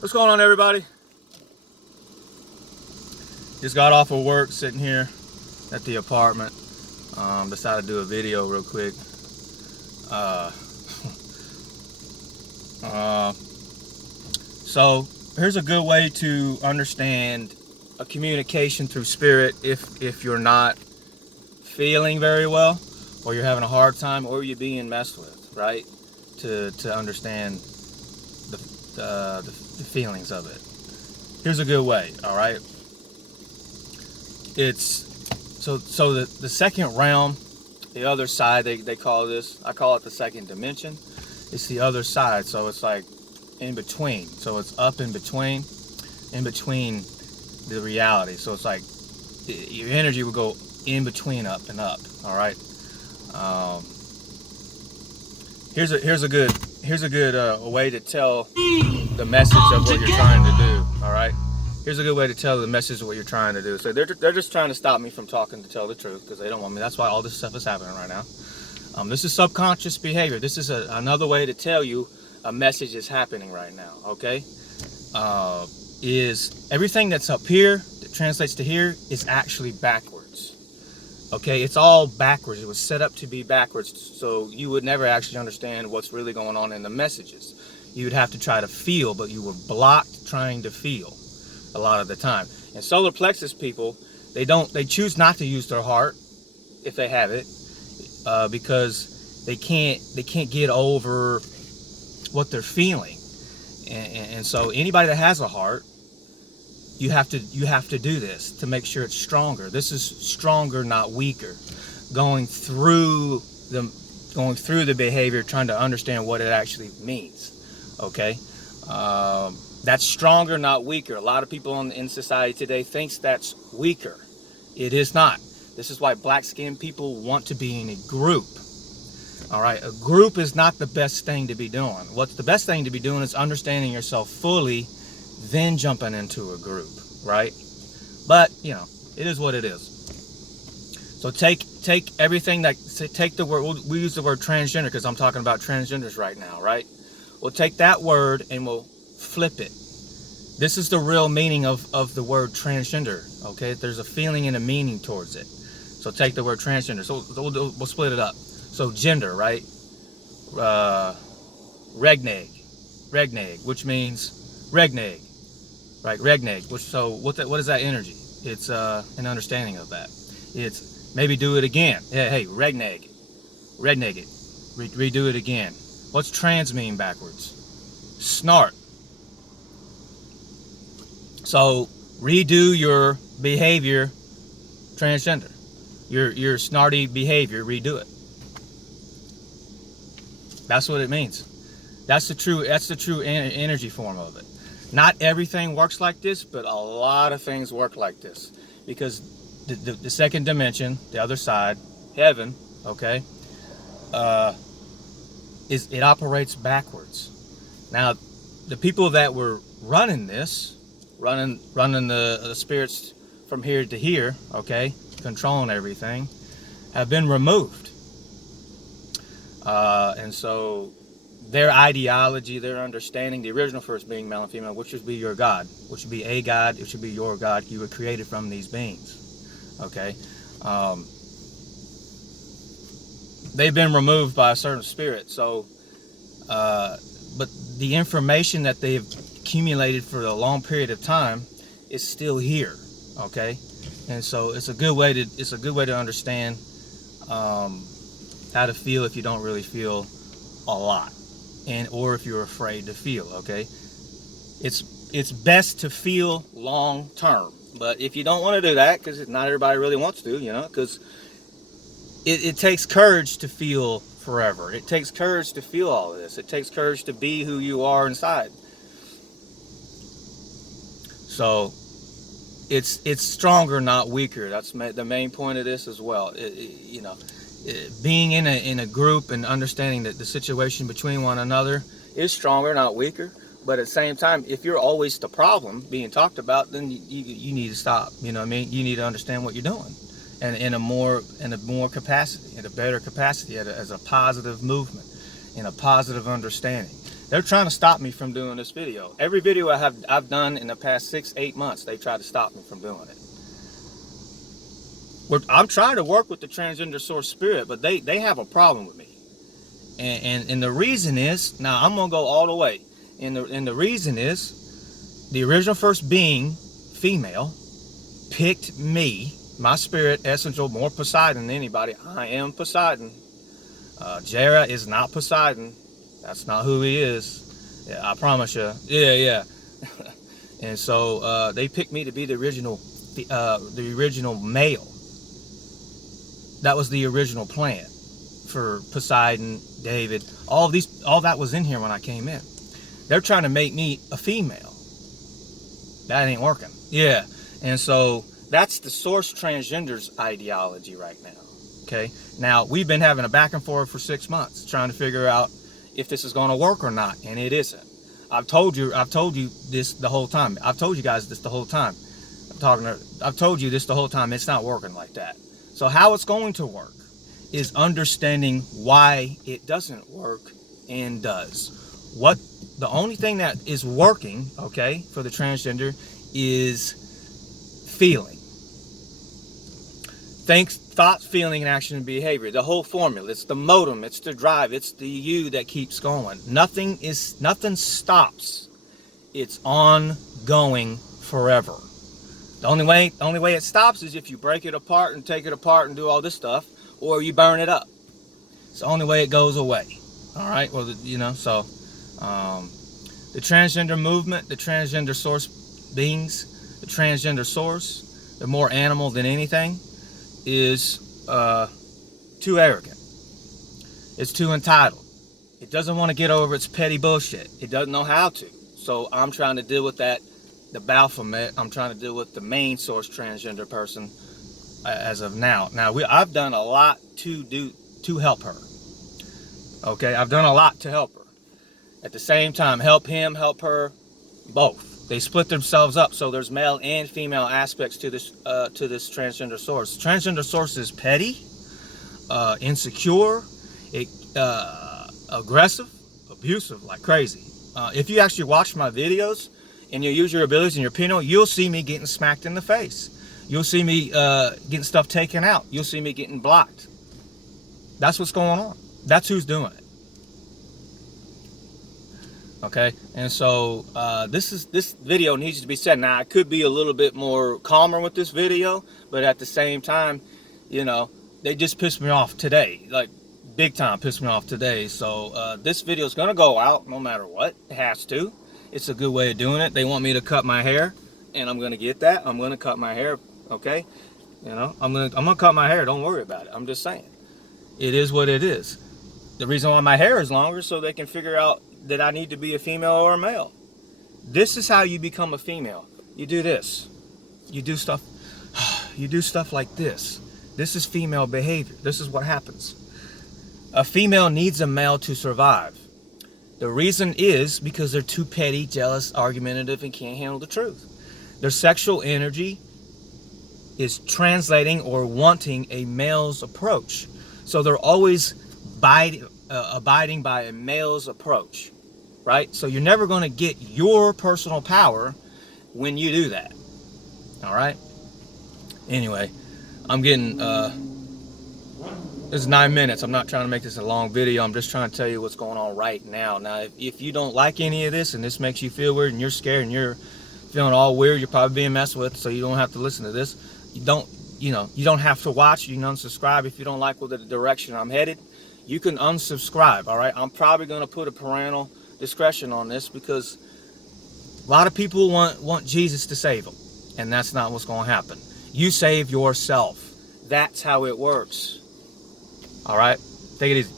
What's going on, everybody? Just got off of work, sitting here at the apartment. Decided to do a video real quick. Uh, so here's a good way to understand a communication through spirit if you're not feeling very well, or you're having a hard time, or you're being messed with, right? To understand the feelings of it. Here's a good way, all right? It's so the second realm, the other side, they call this, I call it the second dimension. It's the other side, so it's like in between. So it's up in between the reality. So it's like your energy will go in between up and up. All right. Here's a good way to tell the message of what you're trying to do. All right. Here's a good way to tell the message of what you're trying to do. So they're just trying to stop me from talking to tell the truth because they don't want me. That's why all this stuff is happening right now. This is subconscious behavior. This is another way to tell you a message is happening right now. Okay. Is everything that's up here that translates to here is actually backwards. Okay, it's all backwards. It was set up to be backwards, so you would never actually understand what's really going on in the messages. You would have to try to feel, but you were blocked trying to feel a lot of the time. And solar plexus people, they choose not to use their heart if they have it, because they can't get over what they're feeling. And so anybody that has a heart, you have to do this to make sure it's stronger. This is stronger, not weaker. Going through the behavior, trying to understand what it actually means. Okay, that's stronger, not weaker. A lot of people in society today thinks that's weaker. It is not. This is why black-skinned people want to be in a group. All right, a group is not the best thing to be doing. What's the best thing to be doing is understanding yourself fully, then jumping into a group, right? But you know, it is what it is. So take everything take the word. We use the word transgender because I'm talking about transgenders right now, right? We'll take that word and we'll flip it. This is the real meaning of the word transgender. Okay, there's a feeling and a meaning towards it. So take the word transgender. So we'll split it up. So gender, right? Regneg, which means regneg, right? Regneg. What is that energy? It's an understanding of that. It's maybe do it again. Hey, regneg it. Redo it again. What's trans mean backwards? Snart. So redo your behavior, transgender. Your snarty behavior, redo it. That's what it means. That's the true energy form of it. Not everything works like this, but a lot of things work like this, because the second dimension, the other side, heaven, okay, it operates backwards. Now, the people that were running this, running the spirits from here to here, okay, controlling everything, have been removed. And so their ideology, their understanding, the original first being male and female, which would be your God, which would be a God, it should be your God. You were created from these beings. Okay. They've been removed by a certain spirit. So, but the information that they've accumulated for a long period of time is still here. Okay. And so it's a good way to understand, how to feel if you don't really feel a lot, or if you're afraid to feel. Okay, it's best to feel long term, but if you don't want to do that, because not everybody really wants to, because it takes courage to feel forever. It takes courage to feel all of this. It takes courage to be who you are inside. So it's stronger, not weaker. That's the main point of this as well. Being in a group and understanding that the situation between one another is stronger, not weaker. But at the same time, if you're always the problem being talked about, then you need to stop. You know what I mean? You need to understand what you're doing, and in a more capacity, in a better capacity, as a positive movement, in a positive understanding. They're trying to stop me from doing this video. Every video I've done in the past 6-8 months, they tried to stop me from doing it. I'm trying to work with the transgender source spirit, but they have a problem with me. And the reason is, now I'm gonna go all the way. And the reason is, the original first being, female, picked me, my spirit, essential, more Poseidon than anybody. I am Poseidon. Jera is not Poseidon. That's not who he is. Yeah, I promise you. Yeah. And so they picked me to be the original male. That was the original plan for Poseidon, David. All that was in here when I came in. They're trying to make me a female. That ain't working. Yeah. And so that's the source transgender's ideology right now. Okay. Now we've been having a back and forth for 6 months trying to figure out if this is going to work or not, and it isn't. I've told you this the whole time. I've told you guys this the whole time. I've told you this the whole time. It's not working like that. So how it's going to work is understanding why it doesn't work and does. The only thing that is working, okay, for the transgender is feeling. Thought, feeling, and action and behavior. The whole formula. It's the modem, it's the drive, it's the you that keeps going. Nothing stops. It's ongoing forever. The only way it stops is if you break it apart and take it apart and do all this stuff, or you burn it up. It's the only way it goes away. All right. Well, so the transgender movement, the transgender source beings, the transgender source, they're more animal than anything, is too arrogant. It's too entitled. It doesn't want to get over its petty bullshit. It doesn't know how to. So I'm trying to deal with that. The Baphomet. I'm trying to deal with the main source transgender person as of now. Now I've done a lot to help her. Okay, I've done a lot to help her. At the same time, help him, help her, both. They split themselves up, so there's male and female aspects to this transgender source. Transgender source is petty, insecure, aggressive, abusive, like crazy. If you actually watch my videos and you use your abilities and your pinot, you'll see me getting smacked in the face. You'll see me getting stuff taken out. You'll see me getting blocked. That's what's going on. That's who's doing it. Okay, and so this video needs to be said. Now I could be a little bit more calmer with this video, but at the same time, they just pissed me off today, like big time pissed me off today. So this video is gonna go out no matter what. It has to. It's a good way of doing it. They want me to cut my hair, and I'm gonna get that. I'm gonna cut my hair. Okay, I'm gonna cut my hair. Don't worry about it. I'm just saying, it is what it is. The reason why my hair is longer is so they can figure out that I need to be a female or a male. This is how you become a female. You do this. You do stuff like this. This is female behavior. This is what happens. A female needs a male to survive. The reason is because they're too petty, jealous, argumentative, and can't handle the truth. Their sexual energy is translating or wanting a male's approach. So they're always abiding by a male's approach, right? So you're never going to get your personal power when you do that. All right. Anyway, I'm getting this is 9 minutes. I'm not trying to make this a long video. I'm just trying to tell you what's going on right now. Now, if you don't like any of this and this makes you feel weird and you're scared and you're feeling all weird, you're probably being messed with, so you don't have to listen to this. You don't have to watch. You can unsubscribe if you don't like the direction I'm headed. You can unsubscribe, all right? I'm probably going to put a parental discretion on this because a lot of people want Jesus to save them, and that's not what's going to happen. You save yourself. That's how it works. All right? Take it easy.